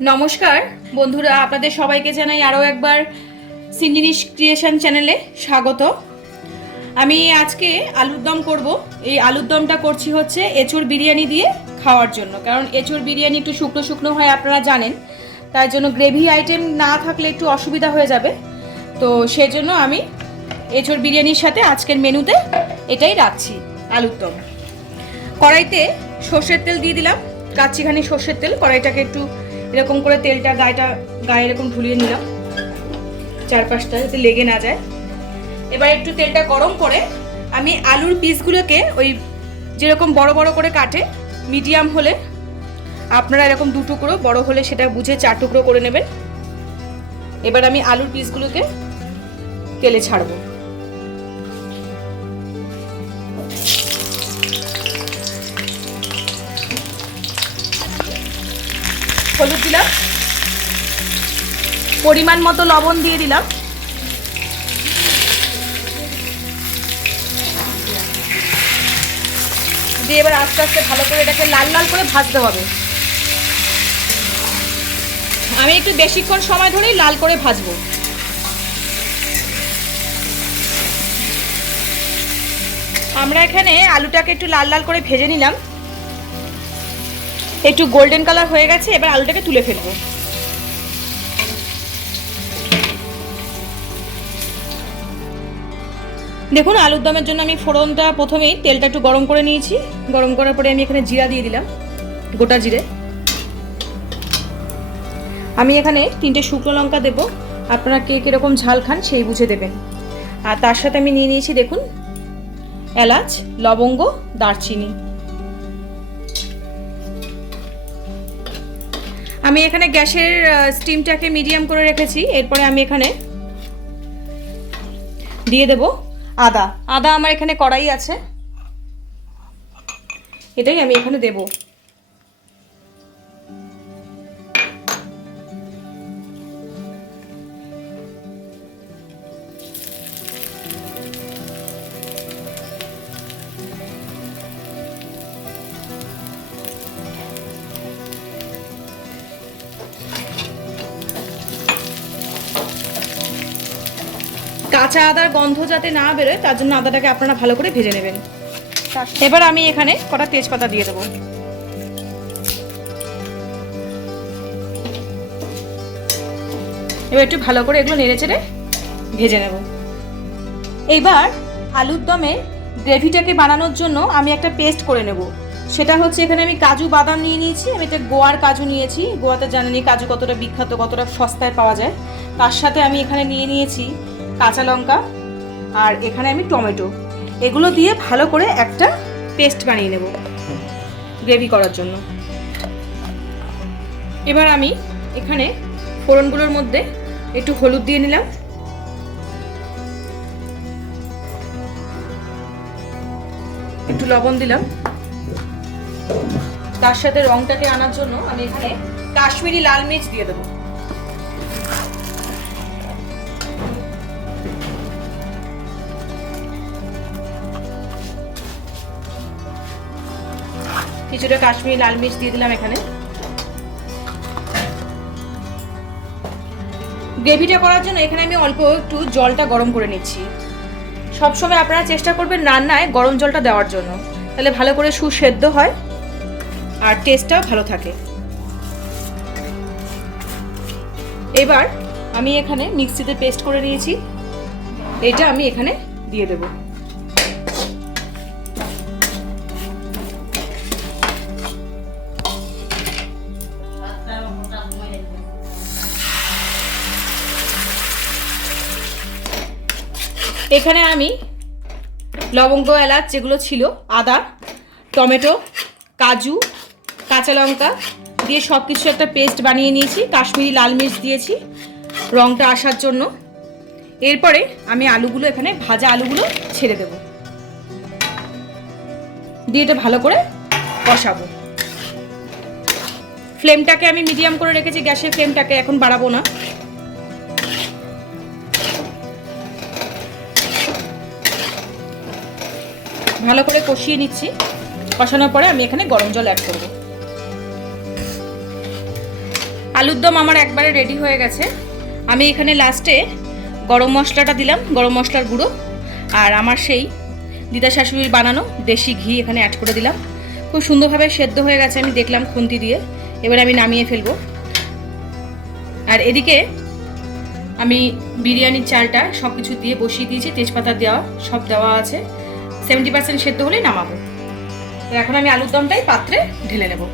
নমস্কার বন্ধুরা, আপনাদের সবাইকে জানাই আরও একবার সিনজিনিস ক্রিয়েশন চ্যানেলে স্বাগত। আমি আজকে আলুর দম করব। এই আলুর দমটা করছি হচ্ছে এঁচোড় বিরিয়ানি দিয়ে খাওয়ার জন্য, কারণ এঁচোড় বিরিয়ানি একটু শুকনো শুকনো হয় আপনারা জানেন, তাই জন্য গ্রেভি আইটেম না থাকলে একটু অসুবিধা হয়ে যাবে। তো সেজন্য আমি এঁচোড় বিরিয়ানির সাথে আজকের মেনুতে এটাই রাখছি, আলুর দম। কড়াইতে সর্ষের তেল দিয়ে দিলাম, কাচ্চিখানি সর্ষের তেল। কড়াইটাকে একটু এরকম করে তেলটা গায়ে এরকম ঢুলিয়ে নিলাম চারপাশটা, যাতে লেগে না যায়। এবার একটু তেলটা গরম করে আমি আলুর পিসগুলোকে ওই যেরকম বড় বড় করে কাটে, মিডিয়াম হলে আপনারা এরকম 2 টুকরো, বড় হলে সেটা বুঝে 4 টুকরো করে নেবেন। এবার আমি আলুর পিসগুলোকে তেলে ছাড়বো। হলুদ দিলাম, পরিমাণ মতো লবণ দিয়ে দিলাম, দিয়ে এবার আস্তে আস্তে ভালো করে এটাকে লাল লাল করে ভাজতে হবে। আমি একটু বেশিক্ষণ সময় ধরেই লাল করে ভাজবো। আমরা এখানে আলুটাকে একটু লাল লাল করে ভেজে নিলাম, একটু গোল্ডেন কালার হয়ে গেছে। এবার আলুটাকে তুলে ফেলবো। দেখুন, আলুর দমের জন্য আমি ফোড়নটা প্রথমেই তেলটা একটু গরম করে নিয়েছি। গরম করার পরে আমি এখানে জিরা দিয়ে দিলাম, গোটা জিরে। আমি এখানে 3টে শুকনো লঙ্কা দেবো, আপনারা কে কীরকম ঝাল খান সেই বুঝে দেবেন। আর তার সাথে আমি নিয়ে নিয়েছি দেখুন এলাচ, লবঙ্গ, দারচিনি। আমি এখানে গ্যাসের স্টিমটাকে মিডিয়াম করে রেখেছি। এরপরে আমি এখানে দিয়ে দেব আদা। আমার এখানে কড়াই আছে, এটাই আমি এখানে দেব। কাঁচা আদার গন্ধ যাতে না বেরোয় তার জন্য আদাটাকে আপনারা ভালো করে ভেজে নেবেন। এবার আমি এখানে কটা তেজপাতা দিয়ে দেবো। এবার একটু ভালো করে এগুলো নেড়ে চেড়ে ভেজে নেব। এইবার আলুর দমে গ্রেভিটাকে বানানোর জন্য আমি একটা পেস্ট করে নেব। সেটা হচ্ছে, এখানে আমি কাজু বাদাম নিয়ে নিয়েছি। আমি এটা গোয়ার কাজু নিয়েছি। গোয়াতে জানেনই কাজু কতটা বিখ্যাত, কতটা সস্তায় পাওয়া যায়। তার সাথে আমি এখানে নিয়ে নিয়েছি কাঁচা লঙ্কা, আর এখানে আমি টমেটো। এগুলো দিয়ে ভালো করে একটা পেস্ট বানিয়ে নেব গ্রেভি করার জন্য। এবার আমি এখানে ফোড়নগুলোর মধ্যে একটু হলুদ দিয়ে নিলাম, একটু লবণ দিলাম। তার সাথে রংটাকে আনার জন্য আমি এখানে কাশ্মীরি লাল মির্চ দিয়ে দেবো। কিছুটা কাশ্মীরি লাল মির্চ দিয়ে দিলাম এখানে। গ্রেভিটা করার জন্য এখানে আমি অল্প একটু জলটা গরম করে নিচ্ছি। সবসময় আপনারা চেষ্টা করবেন রান্নায় গরম জলটা দেওয়ার জন্য, তাহলে ভালো করে সুসেদ্ধ হয় আর টেস্টটাও ভালো থাকে। এবার আমি এখানে মিক্সিতে পেস্ট করে নিয়েছি, এটা আমি এখানে দিয়ে দেব। এখানে আমি লবঙ্গ, এলাচ যেগুলো ছিল, আদা, টমেটো, কাজু, কাঁচা লঙ্কা দিয়ে সব কিছু একটা পেস্ট বানিয়ে নিয়েছি। কাশ্মীরি লাল মির্চ দিয়েছি রংটা আসার জন্য। এরপরে আমি আলুগুলো, এখানে ভাজা আলুগুলো ছেড়ে দেব, দিয়ে এটা ভালো করে কষাবো। ফ্লেমটাকে আমি মিডিয়াম করে রেখেছি, গ্যাসের ফ্লেমটাকে এখন বাড়াবো না। ভালো করে কষিয়ে নিচ্ছি। কষানোর পরে আমি এখানে গরম জল অ্যাড করব। আলুর দম আমার একবারে রেডি হয়ে গেছে। আমি এখানে লাস্টে গরম মশলাটা দিলাম, গরম মশলার গুঁড়ো, আর আমার সেই দিদা শাশুড়ির বানানো দেশি ঘি এখানে অ্যাড করে দিলাম। খুব সুন্দরভাবে সেদ্ধ হয়ে গেছে, আমি দেখলাম খুন্তি দিয়ে। এবার আমি নামিয়ে ফেলবো। আর এদিকে আমি বিরিয়ানির চালটা সব কিছু দিয়ে বসিয়ে দিয়েছি, তেজপাতা দেওয়া সব দেওয়া আছে। 70% সেদ্ধ হলেই নামাবো। তো এখন আমি আলুর দমটাই পাত্রে ঢেলে নেবো।